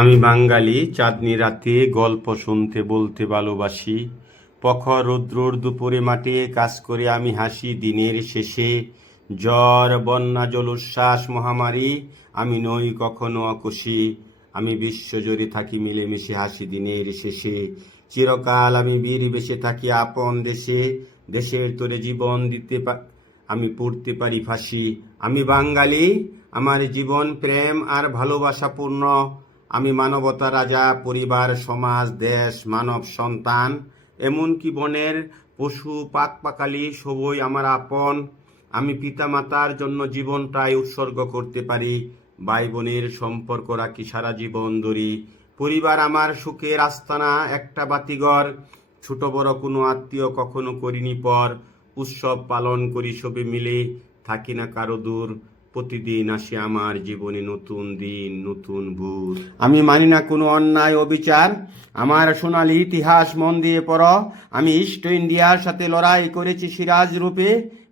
আমি বাঙালি, চাঁদনি রাতে গল্প শুনতে বলতে ভালোবাসি। প্রখর রৌদ্রর দুপুরে মাঠে কাজ করে আমি হাসি দিনের শেষে। জ্বর, বন্যা, জলোচ্ছ্বাস, মহামারী, আমি নই কখনো অকুশী। আমি বিশ্বজুড়ে থাকি মিলেমিশে হাসি দিনের শেষে। চিরকাল আমি বীর বেশে থাকি আপন দেশে। দেশের তোরে জীবন দিতে আমি পড়তে পারি ফাঁসি। আমি বাঙালি, আমার জীবন প্রেম আর ভালোবাসা পূর্ণ। আমি মানবতা রাজা, পরিবার, সমাজ, দেশ, মানব সন্তান, এমনকি বনের পশু পাখালি সবই আমার আপন। আমি পিতা মাতার জন্য জীবনটাই উৎসর্গ করতে পারি। ভাই বোনের সম্পর্ক রাখি সারা জীবন ধরি। পরিবার আমার সুখের আস্তানা, একটা বাতিঘর। ছোট বড় কোনো আত্মীয় কখনো করিনি পর। উৎসব পালন করি সবে মিলে, থাকি না কারো দূর। প্রতিদিন আসে আমার জীবনে নতুন দিন, নতুন ভোর। আমি মানি না কোনো অন্যায় অবিচার। আমার সোনালী ইতিহাস মন দিয়ে পড়ো। আমি ইস্ট ইন্ডিয়ার সাথে লড়াই করেছি সিরাজ রূপে।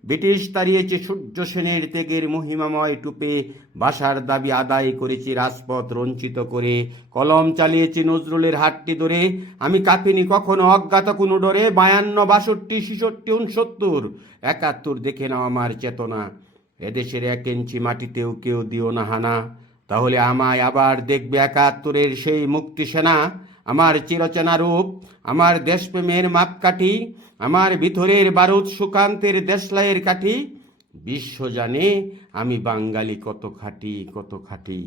ব্রিটিশ তাড়িয়েছে সূর্য সেনের ত্যাগের মহিমাময় টুপে। ভাষার দাবি আদায় করেছি রাজপথ রঞ্চিত করে। কলম চালিয়েছি নজরুলের হাতটি ধরে। আমি কাঁপিনি কখনো অজ্ঞাত কোনো ডরে। 52, 62, 66, 69, 71 দেখে নাও আমার চেতনা। এদেশের 1 ইঞ্চি মাটিতেও কেউ দিও না হানা। তাহলে আমায় আবার দেখবে 71-এর সেই মুক্তি সেনা। আমার চিরচেনা রূপ, আমার দেশপ্রেমের মাপকাঠি, আমার ভিতরের বারুদ সুকান্তের দেশলাইয়ের কাঠি। বিশ্ব জানে আমি বাঙালি কত খাঁটি, কত খাঁটি।